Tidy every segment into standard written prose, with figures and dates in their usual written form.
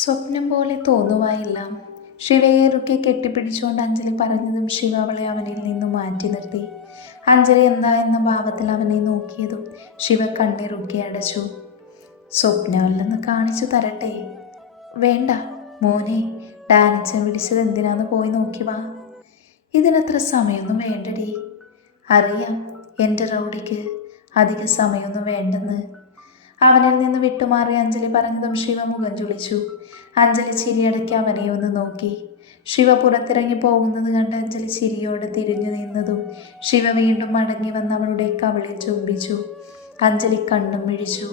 സ്വപ്നം പോലെ തോന്നുവായില്ല. ശിവയെ ഇറുക്കെ കെട്ടിപ്പിടിച്ചുകൊണ്ട് അഞ്ജലി പറഞ്ഞതും ശിവ അവളെ അവനിൽ നിന്നും മാറ്റി നിർത്തി. അഞ്ജലി എന്താ എന്ന ഭാവത്തിൽ അവനെ നോക്കിയതും ശിവ കണ്ണിറുക്കി അടച്ചു. സ്വപ്നമല്ലെന്ന് കാണിച്ചു തരട്ടെ? വേണ്ട മോനെ, ഡാനിച്ചൻ വിളിച്ചത് എന്തിനാന്ന് പോയി നോക്കി വാ. ഇതിനത്ര സമയമൊന്നും വേണ്ടടി. അറിയാം എൻ്റെ റൗഡിക്ക് അധിക സമയമൊന്നും വേണ്ടെന്ന്. അവനിൽ നിന്ന് വിട്ടുമാറി അഞ്ജലി പറഞ്ഞതും ശിവ മുഖം ചുളിച്ചു. അഞ്ജലി ചിരിയടക്കി അവനെ ഒന്ന് നോക്കി. ശിവ പുറത്തിറങ്ങി പോകുന്നത് കണ്ട് അഞ്ജലി ചിരിയോടെ തിരിഞ്ഞു നിന്നതും ശിവ വീണ്ടും മടങ്ങി വന്ന് അവളുടെ കവിളിൽ ചുംബിച്ചു. അഞ്ജലി കണ്ണും മിഴിച്ചു.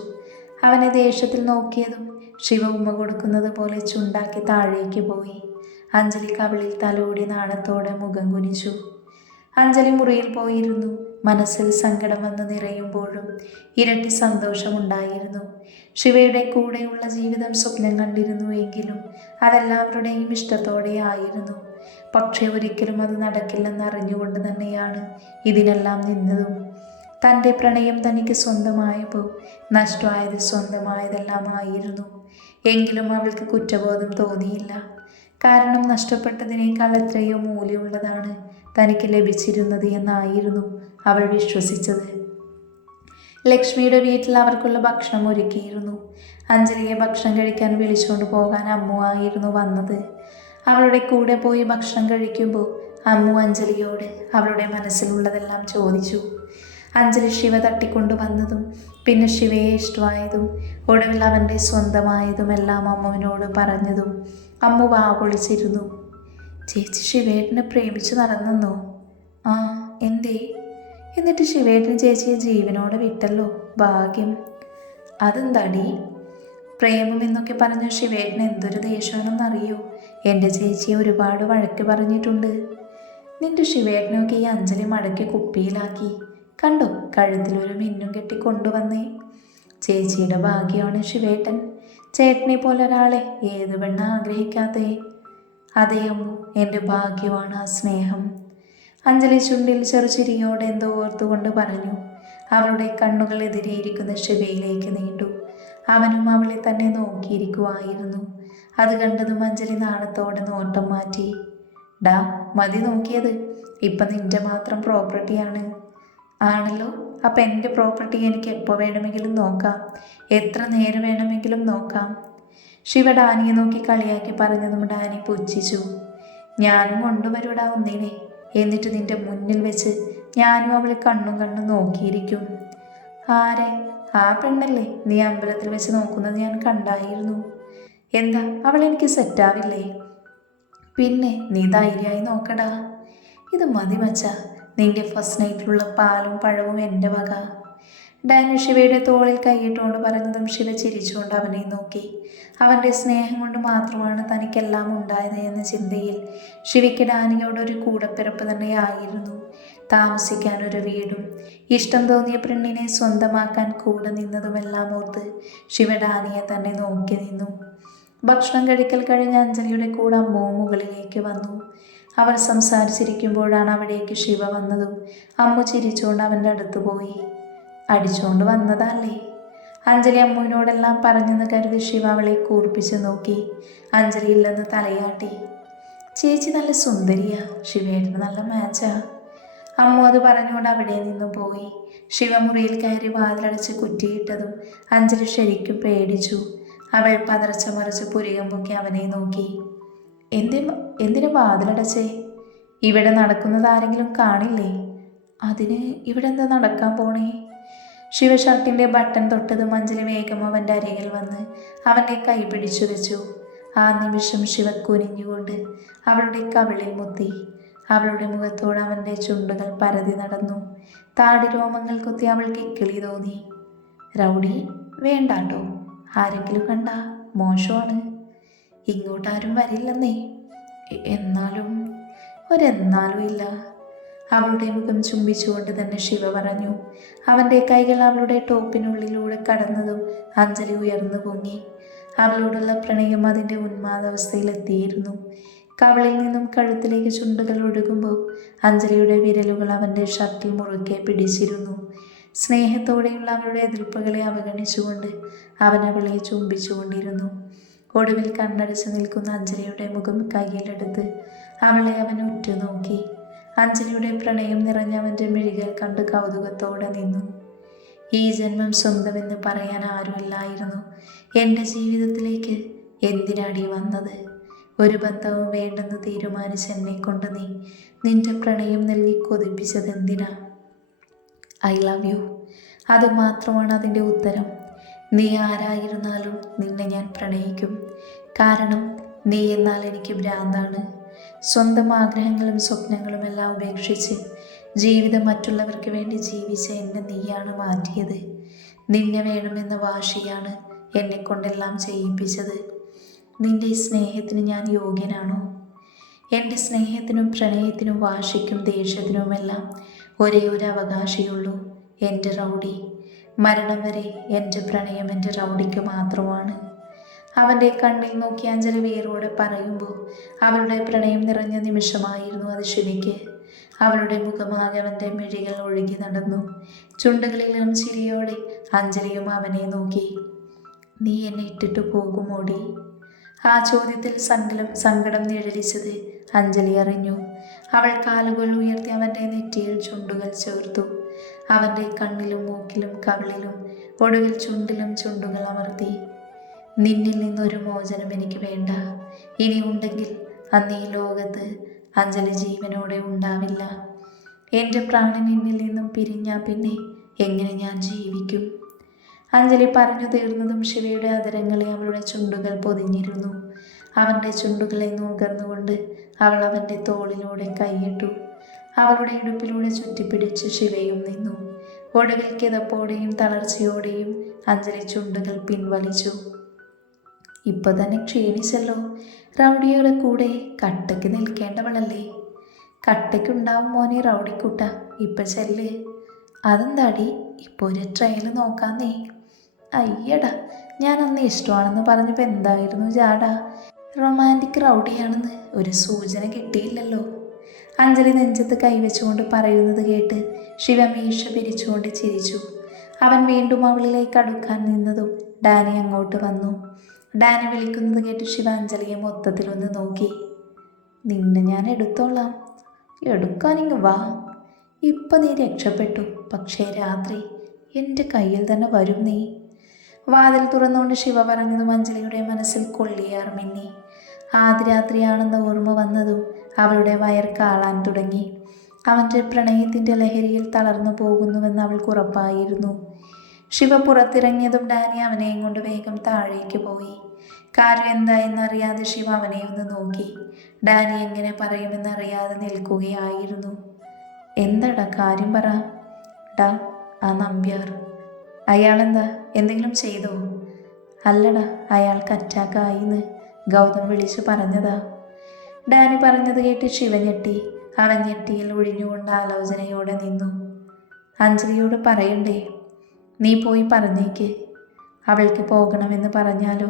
അവനെ ദേഷ്യത്തിൽ നോക്കിയതും ശിവ ഉമ്മ കൊടുക്കുന്നത് പോലെ ചുണ്ടാക്കി താഴേക്ക് പോയി. അഞ്ജലി കവിളിൽ തലോടി നാണത്തോടെ മുഖം കുനിച്ചു. അഞ്ജലി മുറിയിൽ പോയിരുന്നു. മനസ്സിൽ സങ്കടം വന്ന് നിറയുമ്പോഴും ഇരട്ടി സന്തോഷമുണ്ടായിരുന്നു. ശിവയുടെ കൂടെയുള്ള ജീവിതം സ്വപ്നം കണ്ടിരുന്നു എങ്കിലും അതെല്ലാവരുടെയും ഇഷ്ടത്തോടെ ആയിരുന്നു. പക്ഷേ ഒരിക്കലും അത് നടക്കില്ലെന്ന് അറിഞ്ഞുകൊണ്ട് തന്നെയാണ് ഇതിനെല്ലാം നിന്നതും. തൻ്റെ പ്രണയം തനിക്ക് സ്വന്തമായപ്പോൾ നഷ്ടമായത് സ്വന്തമായതെല്ലാം ആയിരുന്നു. എങ്കിലും അവൾക്ക് കുറ്റബോധം തോന്നിയില്ല. കാരണം നഷ്ടപ്പെട്ടതിനേക്കാൾ എത്രയോ മൂല്യമുള്ളതാണ് തനിക്ക് ലഭിച്ചിരുന്നത് എന്നായിരുന്നു അവൾ വിശ്വസിച്ചത്. ലക്ഷ്മിയുടെ വീട്ടിൽ അവർക്കുള്ള ഭക്ഷണം ഒരുക്കിയിരുന്നു. അഞ്ജലിയെ ഭക്ഷണം കഴിക്കാൻ വിളിച്ചുകൊണ്ട് പോകാൻ അമ്മു ആയിരുന്നു വന്നത്. അവളുടെ കൂടെ പോയി ഭക്ഷണം കഴിക്കുമ്പോൾ അമ്മു അഞ്ജലിയോട് അവളുടെ മനസ്സിലുള്ളതെല്ലാം ചോദിച്ചു. അഞ്ജലി ശിവ തട്ടിക്കൊണ്ടു വന്നതും പിന്നെ ശിവയെ ഇഷ്ടമായതും ഒടുവിൽ അവൻ്റെ സ്വന്തമായതുമെല്ലാം അമ്മുവിനോട് പറഞ്ഞതും അമ്മു വാ പൊളിച്ചിരുന്നു. ചേച്ചി ശിവേട്ടനെ പ്രേമിച്ചു നടന്നെന്നോ? ആ, എന്തേ? എന്നിട്ട് ശിവേട്ടൻ ചേച്ചിയെ ജീവനോടെ വിട്ടല്ലോ, ഭാഗ്യം. അതെന്താടി? പ്രേമം എന്നൊക്കെ പറഞ്ഞ ശിവേട്ടന് എന്തൊരു ദേഷ്യമാണെന്നറിയോ? എൻ്റെ ചേച്ചിയെ ഒരുപാട് വഴക്ക് പറഞ്ഞിട്ടുണ്ട്. നിന്റെ ശിവേട്ടനൊക്കെ ഈ അഞ്ജലി മടക്കി കുപ്പിയിലാക്കി. കണ്ടോ, കഴുത്തിലൊരു മിന്നും കെട്ടി കൊണ്ടുവന്നേ. ചേച്ചിയുടെ ഭാഗ്യമാണ് ശിവേട്ടൻ. ചേട്ടനെ പോലെ ഒരാളെ ഏത് പെണ്ണ ആഗ്രഹിക്കാത്തേ? അതേ അമ്മു, എൻ്റെ ഭാഗ്യമാണ് ആ സ്നേഹം. അഞ്ജലി ചുണ്ടിൽ ചെറുചിരിയോടെ എന്തോ ഓർത്തുകൊണ്ട് പറഞ്ഞു. അവളുടെ കണ്ണുകൾ എതിരെയിരിക്കുന്ന ശിവയിലേക്ക് നീണ്ടു. അവനും അവളെ തന്നെ നോക്കിയിരിക്കുവായിരുന്നു. അത് കണ്ടതും അഞ്ജലി നാണത്തോടെ നോട്ടം മാറ്റി. ഡാ, മതി നോക്കിയത്. ഇപ്പം നിന്റെ മാത്രം പ്രോപ്പർട്ടിയാണ്. ആണല്ലോ, അപ്പം എൻ്റെ പ്രോപ്പർട്ടി എനിക്ക് എപ്പോൾ വേണമെങ്കിലും നോക്കാം, എത്ര നേരം വേണമെങ്കിലും നോക്കാം. ശിവ ഡാനിയെ നോക്കി കളിയാക്കി പറഞ്ഞതും ഡാനി പുച്ഛിച്ചു. ഞാനും കൊണ്ടുവരൂടാ ഒന്നിനെ, എന്നിട്ട് നിന്റെ മുന്നിൽ വെച്ച് ഞാനും അവൾ കണ്ണും നോക്കിയിരിക്കും. ആരെ? ആ പെണ്ണല്ലേ നീ അമ്പലത്തിൽ വെച്ച് നോക്കുന്നത് ഞാൻ കണ്ടായിരുന്നു. എന്താ, അവൾ എനിക്ക് സെറ്റാവില്ലേ? പിന്നെ നീ ധൈര്യമായി നോക്കടാ. ഇത് മതി മച്ച, നിന്റെ ഫസ്റ്റ് നൈറ്റിലുള്ള പാലും പഴവും എൻ്റെ വക. ഡാനി ശിവയുടെ തോളിൽ കൈയിട്ടുകൊണ്ട് പറഞ്ഞതും ശിവ ചിരിച്ചുകൊണ്ട് അവനെ നോക്കി. അവൻ്റെ സ്നേഹം കൊണ്ട് മാത്രമാണ് തനിക്കെല്ലാം ഉണ്ടായത് എന്ന ചിന്തയിൽ ശിവയ്ക്ക് ഡാനിയോടൊരു കൂടപ്പിറപ്പ് തന്നെയായിരുന്നു. താമസിക്കാൻ ഒരു വീടും ഇഷ്ടം തോന്നിയ പെണ്ണിനെ സ്വന്തമാക്കാൻ കൂടെ നിന്നതുമെല്ലാം ഓർത്ത് ശിവ ഡാനിയെ തന്നെ നോക്കി നിന്നു. ഭക്ഷണം കഴിക്കൽ കഴിഞ്ഞ് അഞ്ജലിയുടെ കൂടെ അമ്മവും മുകളിലേക്ക് വന്നു. അവർ സംസാരിച്ചിരിക്കുമ്പോഴാണ് അവിടേക്ക് ശിവ വന്നതും അമ്മു ചിരിച്ചുകൊണ്ട് അവൻ്റെ അടുത്ത് പോയി. അടിച്ചുകൊണ്ട് വന്നതല്ലേ? അഞ്ജലി അമ്മുവിനോടെല്ലാം പറഞ്ഞെന്ന് കരുതി ശിവ അവളെ കൂർപ്പിച്ച് നോക്കി. അഞ്ജലി ഇല്ലെന്ന് തലയാട്ടി. ചേച്ചി നല്ല സുന്ദരിയാ, ശിവേട്ടന് നല്ല മാച്ചാ. അമ്മു അത് പറഞ്ഞുകൊണ്ട് അവിടെ നിന്നും പോയി. ശിവമുറിയിൽ കയറി വാതിലടച്ച് കുറ്റിയിട്ടതും അഞ്ജലി ശരിക്കും പേടിച്ചു. അവൾ പതർച്ച മറിച്ച് പുരികം പൊക്കി അവനെ നോക്കി. എന്തിനു വാതിലടച്ചേ? ഇവിടെ നടക്കുന്നത് ആരെങ്കിലും കാണില്ലേ? അതിന് ഇവിടെ എന്താ നടക്കാൻ പോണേ? ശിവ ഷർട്ടിൻ്റെ ബട്ടൺ തൊട്ടതും അഞ്ജലി വേഗം അവൻ്റെ അരികിൽ വന്ന് അവൻ്റെ കൈ പിടിച്ചു വെച്ചു. ആ നിമിഷം ശിവ കുനിഞ്ഞുകൊണ്ട് അവളുടെ കവിളിൽ മുത്തി. അവളുടെ മുഖത്തോട് അവൻ്റെ ചുണ്ടുകൾ പരതി നടന്നു. താടി രോമങ്ങൾ കുത്തി അവൾക്ക് ഇക്കിളി തോന്നി. റൗഡി വേണ്ടാട്ടോ, ആരെങ്കിലും കണ്ട മോശമാണ്. ഇങ്ങോട്ടാരും വരില്ലെന്നേ. എന്നാലും ഒരെന്നാലും ഇല്ല. അവളുടെ മുഖം ചുംബിച്ചുകൊണ്ട് തന്നെ ശിവ പറഞ്ഞു. അവൻ്റെ കൈകൾ അവളുടെ ടോപ്പിനുള്ളിലൂടെ കടന്നതും അഞ്ജലി ഉയർന്നു പൊങ്ങി. അവളോടുള്ള പ്രണയം അതിൻ്റെ ഉന്മാദാവസ്ഥയിലെത്തിയിരുന്നു. കവളിൽ നിന്നും കഴുത്തിലേക്ക് ചുണ്ടുകൾ ഒഴുകുമ്പോൾ അഞ്ജലിയുടെ വിരലുകൾ അവൻ്റെ ഷർട്ടിൽ മുറുകെ പിടിച്ചിരുന്നു. സ്നേഹത്തോടെയുള്ള അവളുടെ എതിർപ്പുകളെ അവഗണിച്ചുകൊണ്ട് അവൻ അവളെ ചുംബിച്ചുകൊണ്ടിരുന്നു. ഒടുവിൽ കണ്ണടച്ച് നിൽക്കുന്ന അഞ്ജലിയുടെ മുഖം കയ്യിലെടുത്ത് അവളെ അവൻ ഉറ്റുനോക്കി. അഞ്ജലിയുടെ പ്രണയം നിറഞ്ഞ അവൻ്റെ മിഴികൾ കണ്ട് കൗതുകത്തോടെ നിന്നു. ഈ ജന്മം സ്വന്തമെന്ന് പറയാൻ ആരുമില്ലായിരുന്നു. എൻ്റെ ജീവിതത്തിലേക്ക് എന്തിനാടി വന്നത്? ഒരു ബന്ധവും വേണ്ടെന്ന് തീരുമാനിച്ച് എന്നെ കൊണ്ട് നീ നിന്റെ പ്രണയം നൽകി കൊതിപ്പിച്ചത് എന്തിനാ? I love you. അതുമാത്രമാണ് അതിൻ്റെ ഉത്തരം. നീ ആരായിരുന്നാലും നിന്നെ ഞാൻ പ്രണയിക്കും. കാരണം നീ എന്നാൽ എനിക്ക് ഭ്രാന്താണ്. സ്വന്തം ആഗ്രഹങ്ങളും സ്വപ്നങ്ങളും എല്ലാം ഉപേക്ഷിച്ച് ജീവിതം മറ്റുള്ളവർക്ക് വേണ്ടി ജീവിച്ച എന്നെ നീയാണ് മാറ്റിയത്. നിന്നെ വേണമെന്ന വാശിയാണ് എന്നെ കൊണ്ടെല്ലാം ചെയ്യിപ്പിച്ചത്. നിന്റെ ഈ സ്നേഹത്തിന് ഞാൻ യോഗ്യനാണോ? എൻ്റെ സ്നേഹത്തിനും പ്രണയത്തിനും വാശിക്കും ദേഷ്യത്തിനുമെല്ലാം ഒരേ ഒരു അവകാശിയുള്ളൂ, എൻ്റെ റൗഡി. മരണം വരെ എൻ്റെ പ്രണയം എൻ്റെ റൗഡിക്ക് മാത്രമാണ്. അവൻ്റെ കണ്ണിൽ നോക്കി അഞ്ജലി വേരോടെ പറയുമ്പോൾ അവളുടെ പ്രണയം നിറഞ്ഞ നിമിഷമായിരുന്നു അത് ശിവയ്ക്ക്. അവളുടെ മുഖമാകെ അവൻ്റെ മിഴികൾ ഒഴുകി നടന്നു. ചുണ്ടുകളിലും ചിരിയോടെ അഞ്ജലിയും അവനെ നോക്കി. നീ എന്നെ ഇട്ടിട്ട് പോകുമോടി? ആ ചോദ്യത്തിൽ സങ്കടം നിഴലിച്ചത് അഞ്ജലി അറിഞ്ഞു. അവൾ കാലുകൾ ഉയർത്തി അവൻ്റെ നെറ്റിയിൽ ചുണ്ടുകൾ ചേർത്തു. അവൻ്റെ കണ്ണിലും മൂക്കിലും കവിളിലും ഒടുവിൽ ചുണ്ടിലും ചുണ്ടുകൾ അമർത്തി. നിന്നിൽ നിന്നൊരു മോചനം എനിക്ക് വേണ്ട. ഇനി ഉണ്ടെങ്കിൽ അന്ന് ഈ ലോകത്ത് അഞ്ജലി ജീവനോടെ ഉണ്ടാവില്ല. എൻ്റെ പ്രാണൻ എന്നിൽ നിന്നും പിരിഞ്ഞാൽ പിന്നെ എങ്ങനെ ഞാൻ ജീവിക്കും? അഞ്ജലി പറഞ്ഞു തീർന്നതും ശിവയുടെ അതരങ്ങളെ അവളുടെ ചുണ്ടുകൾ പൊതിഞ്ഞിരുന്നു. അവൻ്റെ ചുണ്ടുകളെ നുകർന്നുകൊണ്ട് അവൾ അവൻ്റെ തോളിലൂടെ കൈയിട്ടു. അവളുടെ ഇടുപ്പിലൂടെ ചുറ്റിപ്പിടിച്ച് ശിവയും നിന്നു. ഒടുവിൽ കിതപ്പോടെയും തളർച്ചയോടെയും അഞ്ജലി ചുണ്ടുകൾ പിൻവലിച്ചു. ഇപ്പൊ തന്നെ ക്ഷീണിച്ചല്ലോ. റൗഡിയുടെ കൂടെ കട്ടയ്ക്ക് നിൽക്കേണ്ടവളല്ലേ? കട്ടയ്ക്കുണ്ടാവും മോനെ റൗഡിക്കുട്ട. ഇപ്പം ചെല്ല്. അതെന്താടി? ഇപ്പോൾ ഒരു ട്രയൽ നോക്കാന്നേ. അയ്യടാ, ഞാൻ അന്ന് ഇഷ്ടമാണെന്ന് പറഞ്ഞപ്പോൾ എന്തായിരുന്നു ജാടാ? റൊമാൻറ്റിക് റൗഡിയാണെന്ന് ഒരു സൂചന കിട്ടിയില്ലല്ലോ. അഞ്ജലി നെഞ്ചത്ത് കൈവച്ചുകൊണ്ട് പറയുന്നത് കേട്ട് ശിവ മീശ പിരിച്ചുകൊണ്ട് ചിരിച്ചു. അവൻ വീണ്ടും അവളിലേക്ക് അടുക്കാൻ നിന്നതും ഡാനി അങ്ങോട്ട് വന്നു. ഡാനി വിളിക്കുന്നത് കേട്ട് ശിവ അഞ്ജലിയെ മൊത്തത്തിലൊന്ന് നോക്കി. നിന്നെ ഞാൻ എടുത്തോളാം. എടുക്കാനിങ്ങ് വാ. ഇപ്പം നീ രക്ഷപ്പെട്ടു. പക്ഷേ രാത്രി എൻ്റെ കയ്യിൽ തന്നെ വരും നീ. വാതിൽ തുറന്നുകൊണ്ട് ശിവ പറഞ്ഞതും അഞ്ജലിയുടെ മനസ്സിൽ കൊള്ളിയാർ മിന്നി. ആദ്യ രാത്രിയാണെന്ന ഓർമ്മ വന്നതും അവളുടെ വയർ കാളാൻ തുടങ്ങി. അവൻ്റെ പ്രണയത്തിൻ്റെ ലഹരിയിൽ തളർന്നു പോകുന്നുവെന്ന് അവൾക്ക് ഉറപ്പായിരുന്നു. ശിവ പുറത്തിറങ്ങിയതും ഡാനി അവനെയും കൊണ്ട് വേഗം താഴേക്ക് പോയി. കാര്യം എന്തായെന്നറിയാതെ ശിവ അവനെ ഒന്ന് നോക്കി. ഡാനി എങ്ങനെ പറയുമെന്നറിയാതെ നിൽക്കുകയായിരുന്നു. എന്താടാ കാര്യം പറ. ഡാ, ആ നമ്പ്യാർ അയാളെന്താ എന്തെങ്കിലും ചെയ്തോ? അല്ലടാ, അയാൾക്ക് അറ്റാക്കായിന്ന് ഗൗതം വിളിച്ചു പറഞ്ഞതാ. ഡാനി പറഞ്ഞത് കേട്ട് ശിവ ഞെട്ടി. അവൻ ഞെട്ടിയിൽ ഒഴിഞ്ഞുകൊണ്ട് ആലോചനയോടെ നിന്നു. അഞ്ജലിയോട് പറയണ്ടേ? നീ പോയി പറഞ്ഞേക്ക്. അവൾക്ക് പോകണമെന്ന് പറഞ്ഞാലോ?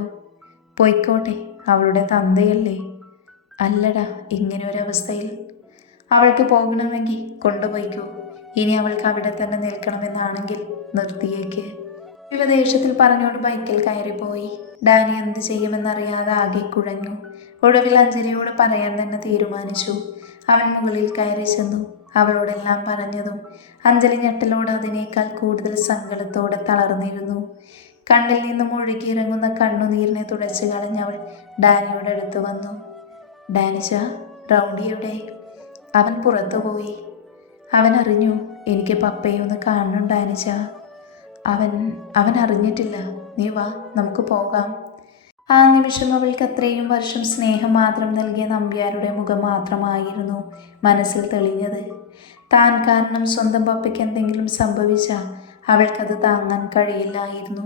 പോയിക്കോട്ടെ, അവളുടെ തന്തയല്ലേ. അല്ലടാ, ഇങ്ങനെ ഒരവസ്ഥയിൽ അവൾക്ക് പോകണമെങ്കിൽ കൊണ്ടുപോയിക്കോ. ഇനി അവൾക്ക് അവിടെ തന്നെ നിൽക്കണമെന്നാണെങ്കിൽ നിർത്തിയേക്ക്. ശിവദേശത്തിൽ പറഞ്ഞോണ്ട് ബൈക്കിൽ കയറിപ്പോയി. ഡാനി എന്ത് ചെയ്യുമെന്നറിയാതെ ആകെ കുഴഞ്ഞു. ഒടുവിൽ അഞ്ജലിയോട് പറയാൻ തന്നെ തീരുമാനിച്ചു. അവൻ മുകളിൽ കയറി ചെന്നു. അവളോടെല്ലാം പറഞ്ഞതും അഞ്ജലി ഞെട്ടലോട് അതിനേക്കാൾ കൂടുതൽ സങ്കടത്തോടെ തളർന്നിരുന്നു. കണ്ണിൽ നിന്നും ഒഴുകിയിറങ്ങുന്ന കണ്ണുനീരിനെ തുടച്ചു കളഞ്ഞവൾ ഡാനിയുടെ അടുത്ത് വന്നു. ഡാനിച്ച, റൗഡിയുടെ? അവൻ പുറത്തുപോയി. അവൻ അറിഞ്ഞു എനിക്ക് പപ്പയെ ഒന്ന് കാണണം ഡാനിച്ച. അവൻ അറിഞ്ഞിട്ടില്ല. നീ വാ, നമുക്ക് പോകാം. ആ നിമിഷം അവൾക്ക് അത്രയും വർഷം സ്നേഹം മാത്രം നൽകിയ നമ്പ്യാരുടെ മുഖം മാത്രമായിരുന്നു മനസ്സിൽ തെളിഞ്ഞത്. താൻ കാരണം സ്വന്തം പപ്പയ്ക്ക് എന്തെങ്കിലും സംഭവിച്ചാൽ അവൾക്കത് താങ്ങാൻ കഴിയില്ലായിരുന്നു.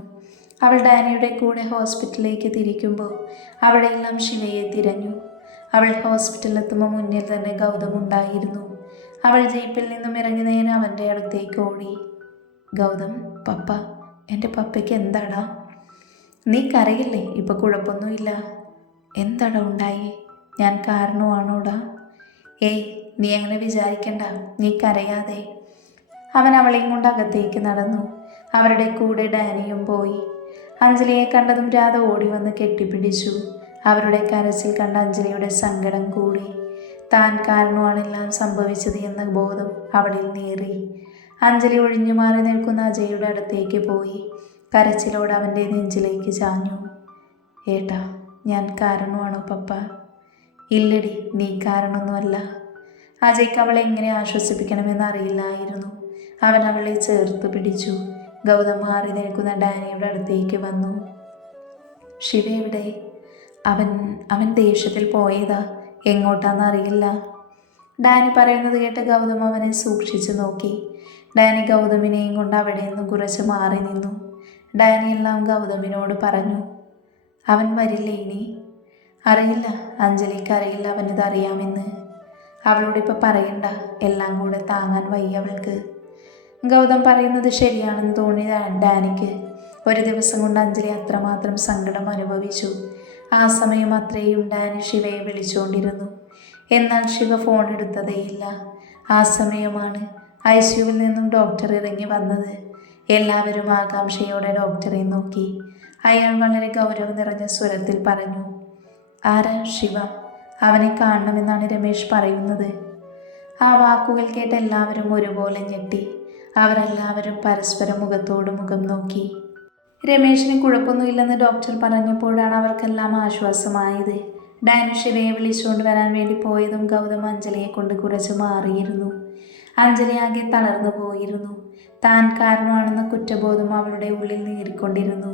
അവൾ ഡാനിയുടെ കൂടെ ഹോസ്പിറ്റലിലേക്ക് തിരിക്കുമ്പോൾ അവിടെയെല്ലാം ശിവയെ തിരഞ്ഞു. അവൾ ഹോസ്പിറ്റലിലെത്തുമ്പോൾ മുന്നിൽ തന്നെ ഗൗതം ഉണ്ടായിരുന്നു. അവൾ ജീപ്പിൽ നിന്നും ഇറങ്ങി നേരെ അവൻ്റെ അടുത്തേക്ക് ഓടി. ഗൗതം, പപ്പ, എൻ്റെ പപ്പയ്ക്ക് എന്താടാ? നീ കരയില്ലേ? ഇപ്പം കുഴപ്പമൊന്നുമില്ല. എന്താടാ ഉണ്ടായി? ഞാൻ കാരണമാണോടാ? ഏയ്, നീ അങ്ങനെ വിചാരിക്കണ്ട. നീ കരയാതെ. അവൻ അവളെയും കൊണ്ട് അകത്തേക്ക് നടന്നു. അവരുടെ കൂടെ ഡാനിയും പോയി. അഞ്ജലിയെ കണ്ടതും രാധ ഓടി വന്ന് കെട്ടിപ്പിടിച്ചു. അവരുടെ കരച്ചിൽ കണ്ട അഞ്ജലിയുടെ സങ്കടം കൂടി. താൻ കാരണമാണെല്ലാം സംഭവിച്ചത് എന്ന ബോധം അവളിൽ നേറി. അഞ്ജലി ഒഴിഞ്ഞു മാറി നിൽക്കുന്ന അജയുടെ അടുത്തേക്ക് പോയി കരച്ചിലോട് അവൻ്റെ നെഞ്ചിലേക്ക് ചാഞ്ഞു. ഏട്ടാ, ഞാൻ കാരണമാണോ പപ്പ? ഇല്ലടി, നീ കാരണമൊന്നുമല്ല. അജയ്ക്ക് അവളെ എങ്ങനെ ആശ്വസിപ്പിക്കണമെന്ന് അറിയില്ലായിരുന്നു. അവൻ അവളെ ചേർത്ത് പിടിച്ചു. ഗൗതം മാറി നിൽക്കുന്ന ഡാനിയുടെ അടുത്തേക്ക് വന്നു. ശിവ എവിടെ? അവൻ ദേഷ്യത്തിൽ പോയതാ, എങ്ങോട്ടാന്നറിയില്ല. ഡാനി പറയുന്നത് കേട്ട് ഗൗതം അവനെ സൂക്ഷിച്ചു നോക്കി. ഡാനി ഗൗതമിനെയും കൊണ്ട് അവിടെ നിന്നും കുറച്ച് മാറി നിന്നു. ഡാനി എല്ലാം ഗൗതമിനോട് പറഞ്ഞു. അവൻ വരില്ലേ ഇനി? അറിയില്ല, അഞ്ജലിക്ക് അറിയില്ല അവനിത് അറിയാമെന്ന്. അവളോടിപ്പോൾ പറയണ്ട, എല്ലാം കൂടെ താങ്ങാൻ വയ്യ അവൾക്ക്. ഗൗതം പറയുന്നത് ശരിയാണെന്ന് തോന്നി ഡാനിക്ക്. ഒരു ദിവസം കൊണ്ട് അഞ്ജലി അത്രമാത്രം സങ്കടം അനുഭവിച്ചു. ആ സമയം അത്രയും ഡാനി ശിവയെ വിളിച്ചുകൊണ്ടിരുന്നു. എന്നാൽ ശിവ ഫോൺ എടുത്തതേയില്ല. ആ സമയമാണ് ICUവിൽ നിന്നും ഡോക്ടർ ഇറങ്ങി വന്നത്. എല്ലാവരും ആകാംക്ഷയോടെ ഡോക്ടറെ നോക്കി. അയാൾ വളരെ ഗൗരവം നിറഞ്ഞ സ്വരത്തിൽ പറഞ്ഞു. ആരാ? ശിവ. അവനെ കാണണമെന്നാണ് രമേശ് പറയുന്നത്. ആ വാക്കുകൾ കേട്ട് എല്ലാവരും ഒരുപോലെ ഞെട്ടി. അവരെല്ലാവരും പരസ്പരം മുഖത്തോട് മുഖം നോക്കി. രമേശിന് കുഴപ്പമൊന്നുമില്ലെന്ന് ഡോക്ടർ പറഞ്ഞപ്പോഴാണ് അവർക്കെല്ലാം ആശ്വാസമായത്. ഡാനി ശിവയെ വിളിച്ചുകൊണ്ട് വരാൻ വേണ്ടി പോയതും ഗൗതം അഞ്ജലിയെ കൊണ്ട് കുറച്ച് മാറിയിരുന്നു. അഞ്ജലി ആകെ തളർന്നു പോയിരുന്നു. താൻ കാരണമാണെന്ന കുറ്റബോധം അവളുടെ ഉള്ളിൽ നീറിക്കൊണ്ടിരുന്നു.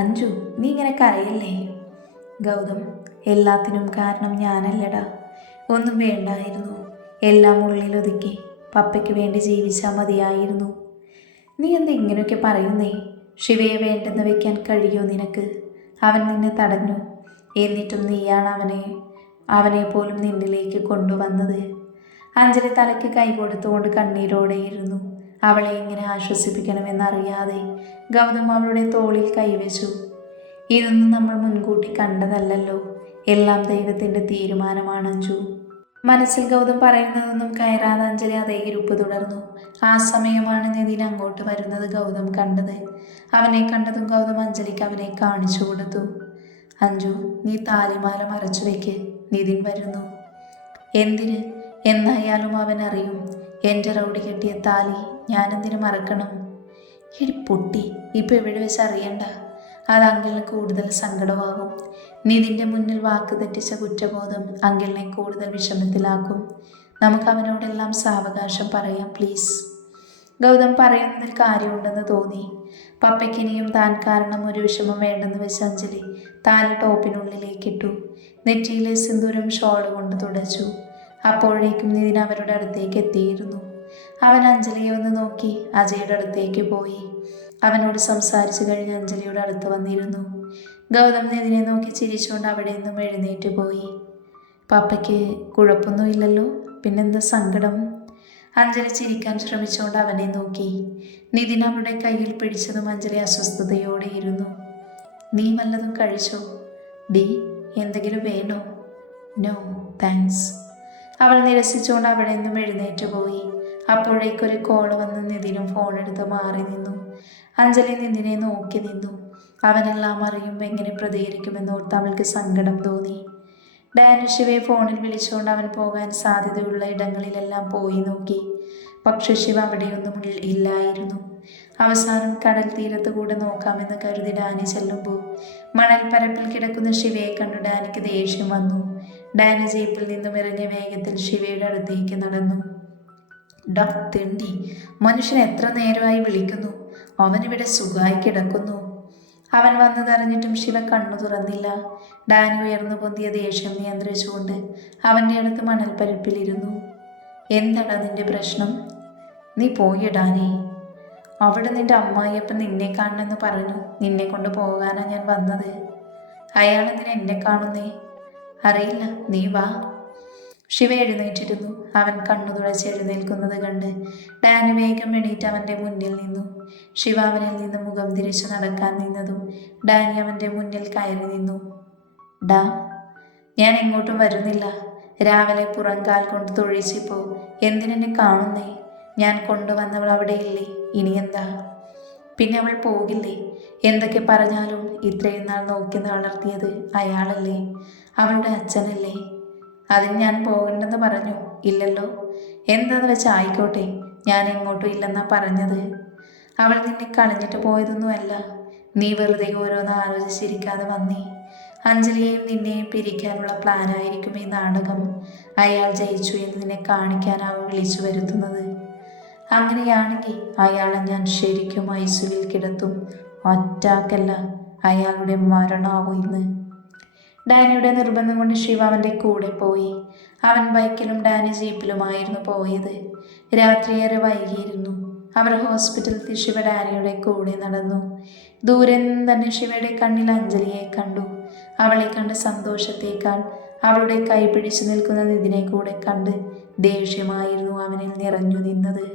അഞ്ജു, നീ ഇങ്ങനെ കരയല്ലേ? ഗൗതം, എല്ലാത്തിനും കാരണം ഞാനല്ലടാ. ഒന്നും വേണ്ടായിരുന്നു. എല്ലാം ഉള്ളിലൊതുക്കി പപ്പയ്ക്ക് വേണ്ടി ജീവിച്ചാൽ മതിയായിരുന്നു. നീ എന്താ ഇങ്ങനെയൊക്കെ പറയുന്നേ? ശിവയെ വേണ്ടെന്ന് വെക്കാൻ കഴിയുമോ നിനക്ക്? അവൻ നിന്നെ തടഞ്ഞു. എന്നിട്ടും നീയാണ് അവനെ പോലും നിന്നിലേക്ക് കൊണ്ടുവന്നത്. അഞ്ജലി തലയ്ക്ക് കൈ കൊടുത്തുകൊണ്ട് കണ്ണീരോടെയിരുന്നു. അവളെ എങ്ങനെ ആശ്വസിപ്പിക്കണമെന്നറിയാതെ ഗൗതം അവളുടെ തോളിൽ കൈവച്ചു. ഇതൊന്നും നമ്മൾ മുൻകൂട്ടി കണ്ടതല്ലല്ലോ. എല്ലാം ദൈവത്തിൻ്റെ തീരുമാനമാണ് അഞ്ജു. മനസ്സിൽ ഗൗതം പറയുന്നതൊന്നും കയറാതെ അഞ്ജലി അതേ ഇരിപ്പ് തുടർന്നു. ആ സമയമാണ് നിതിൻ അങ്ങോട്ട് വരുന്നത് ഗൗതം കണ്ടത്. അവനെ കണ്ടതും ഗൗതം അഞ്ജലിക്ക് അവനെ കാണിച്ചു കൊടുത്തു. അഞ്ജു, നീ താലിമാല മറച്ചു വെക്ക്, നിതിൻ വരുന്നു. എന്തിന്? എന്നായാലും അവൻ അറിയും എൻ്റെ റൗഡി കെട്ടിയ താലി ഞാനെന്തിനു മറക്കണം? എടി പൊട്ടി, ഇപ്പം എവിടെ വെച്ച് അറിയണ്ട. അത് അങ്കിളിന് കൂടുതൽ സങ്കടമാകും. നിതിൻ്റെ മുന്നിൽ വാക്ക് തെറ്റിച്ച കുറ്റബോധം അങ്കിളിനെ കൂടുതൽ വിഷമത്തിലാക്കും. നമുക്ക് അവനോടെല്ലാം സാവകാശം പറയാം പ്ലീസ്. ഗൗതം പറയുന്നതിൽ കാര്യമുണ്ടെന്ന് തോന്നി. പപ്പയ്ക്കിനിയും താൻ കാരണം ഒരു വിഷമം വേണ്ടെന്ന് വെച്ച് അഞ്ജലി താലി ടോപ്പിനുള്ളിലേക്കിട്ടു. നെറ്റിയിലെ സിന്ദൂരം ഷോൾ കൊണ്ട് തുടച്ചു. അപ്പോഴേക്കും നിതിൻ അവരുടെ അടുത്തേക്ക് എത്തിയിരുന്നു. അവൻ അഞ്ജലിയെ ഒന്ന് നോക്കി അജയുടെ അടുത്തേക്ക് പോയി. അവനോട് സംസാരിച്ചു കഴിഞ്ഞ് അഞ്ജലിയുടെ അടുത്ത് വന്നിരുന്നു. ഗൗതം നിതിനെ നോക്കി ചിരിച്ചുകൊണ്ട് അവിടെ നിന്നും എഴുന്നേറ്റ് പോയി. പപ്പയ്ക്ക് കുഴപ്പമൊന്നുമില്ലല്ലോ, പിന്നെന്താ സങ്കടം? അഞ്ജലി ചിരിക്കാൻ ശ്രമിച്ചുകൊണ്ട് അവനെ നോക്കി. നിതിൻ അവളുടെ കയ്യിൽ പിടിച്ചതും അഞ്ജലി അസ്വസ്ഥതയോടെ ഇരുന്നു. നീ വല്ലതും കഴിച്ചോ? ഡി, എന്തെങ്കിലും വേണോ? No thanks. അവൾ നിരസിച്ചുകൊണ്ട് അവിടെ നിന്നും എഴുന്നേറ്റ് പോയി. അപ്പോഴേക്കൊരു കോള് വന്ന് നിതിനും ഫോണെടുത്ത് മാറി നിന്നു. അഞ്ജലി നിതിനെ നോക്കി നിന്നു. അവനെല്ലാം അറിയുമ്പോൾ എങ്ങനെ പ്രതികരിക്കുമെന്നോർത്ത് അവൾക്ക് സങ്കടം തോന്നി. ഡാനി ശിവയെ ഫോണിൽ വിളിച്ചുകൊണ്ട് അവൻ പോകാൻ സാധ്യതയുള്ള ഇടങ്ങളിലെല്ലാം പോയി നോക്കി. പക്ഷെ ശിവ അവിടെയൊന്നും ഇല്ലായിരുന്നു. അവസാനം കടൽ തീരത്ത് കൂടെ നോക്കാമെന്ന് കരുതി ഡാനി ചെല്ലുമ്പോൾ മണൽപ്പരപ്പിൽ കിടക്കുന്ന ശിവയെ കണ്ടു ഡാനിക്ക് ദേഷ്യം വന്നു. ഡാനി ജീപ്പിൽ നിന്നും ഇറങ്ങിയ വേഗത്തിൽ ശിവയുടെ അടുത്തേക്ക് നടന്നു. തെണ്ടി, മനുഷ്യൻ എത്ര നേരമായി വിളിക്കുന്നു, അവനിവിടെ സുഖമായി കിടക്കുന്നു. അവൻ വന്നതറിഞ്ഞിട്ടും ശിവ കണ്ണു തുറന്നില്ല. ഡാനി ഉയർന്നു പൊന്തിയ ദേഷ്യം നിയന്ത്രിച്ചുകൊണ്ട് അവൻ്റെ അടുത്ത് മണൽപ്പരപ്പിലിരുന്നു. എന്താടാ നിന്റെ പ്രശ്നം? നീ പോയി ഡാനി. അവിടെ നിന്റെ അമ്മായിയപ്പൻ നിന്നെ കാണണമെന്ന് പറഞ്ഞു. നിന്നെ കൊണ്ട് പോകാനാണ് ഞാൻ വന്നത്. അയാളെന്തിനാ എന്നെ കാണുന്നേ? അറിയില്ല, നീ വാ. ശിവ എഴുന്നേറ്റിരുന്നു. അവൻ കണ്ണു തുളച്ച് എഴുന്നേൽക്കുന്നത് കണ്ട് ഡാനി വേഗം എണീറ്റ് അവൻ്റെ മുന്നിൽ നിന്നു. ശിവ അവനിൽ നിന്ന് മുഖം തിരിച്ചു നടക്കാൻ നിന്നതും ഡാനി അവൻ്റെ മുന്നിൽ കയറി നിന്നു. ഡാ, ഞാൻ എങ്ങോട്ടും വരുന്നില്ല. രാവിലെ പുറംകാൽ കൊണ്ട് തൊഴിച്ചിപ്പോ എന്തിനെന്നെ കാണുന്നേ? ഞാൻ കൊണ്ടുവന്നവൾ അവിടെ ഇല്ലേ? ഇനി എന്താ? പിന്നെ അവൾ പോകില്ലേ? എന്തൊക്കെ പറഞ്ഞാലും ഇത്രയും നാൾ നോക്കി വളർത്തിയത് അയാളല്ലേ, അവളുടെ അച്ഛനല്ലേ. അതിന് ഞാൻ പോകണ്ടെന്ന് പറഞ്ഞു? ഇല്ലല്ലോ. എന്താന്ന് വെച്ചാൽ ആയിക്കോട്ടെ, ഞാൻ എങ്ങോട്ടും ഇല്ലെന്നാ പറഞ്ഞത്. അവൾ നിന്നെ കളഞ്ഞിട്ട് പോയതൊന്നുമല്ല. നീ വെറുതെ ഓരോന്ന് ആലോചിച്ചിരിക്കാതെ വന്നേ. അഞ്ജലിയെയും നിന്നെയും പിരിക്കാനുള്ള പ്ലാനായിരിക്കും ഈ നാടകം. അയാൾ ജയിച്ചു എന്ന് നിന്നെ കാണിക്കാനാവും വിളിച്ചു വരുത്തുന്നത്. അങ്ങനെയാണെങ്കിൽ അയാളെ ഞാൻ ശരിക്കും ഐസിയുവിൽ കിടത്തും. ഒറ്റാക്കല്ല, അയാളുടെ മരണാവും ഇന്ന്. ഡാനിയുടെ നിർബന്ധം കൊണ്ട് ശിവ അവൻ്റെ കൂടെ പോയി. അവൻ ബൈക്കിലും ഡാനി ജീപ്പിലുമായിരുന്നു പോയത്. രാത്രിയേറെ വൈകിയിരുന്നു. അവർ ഹോസ്പിറ്റലിൽ ശിവ ഡാനിയുടെ കൂടെ നടന്നു. ദൂരെ നിന്ന് തന്നെ ശിവയുടെ കണ്ണിൽ അഞ്ജലിയെ കണ്ടു. അവളെ കണ്ട് സന്തോഷത്തേക്കാൾ അവളുടെ കൈ പിടിച്ചു നിൽക്കുന്ന നിതിനെ കൂടെ കണ്ട് ദേഷ്യമായിരുന്നു അവനിൽ നിറഞ്ഞു നിന്നത്.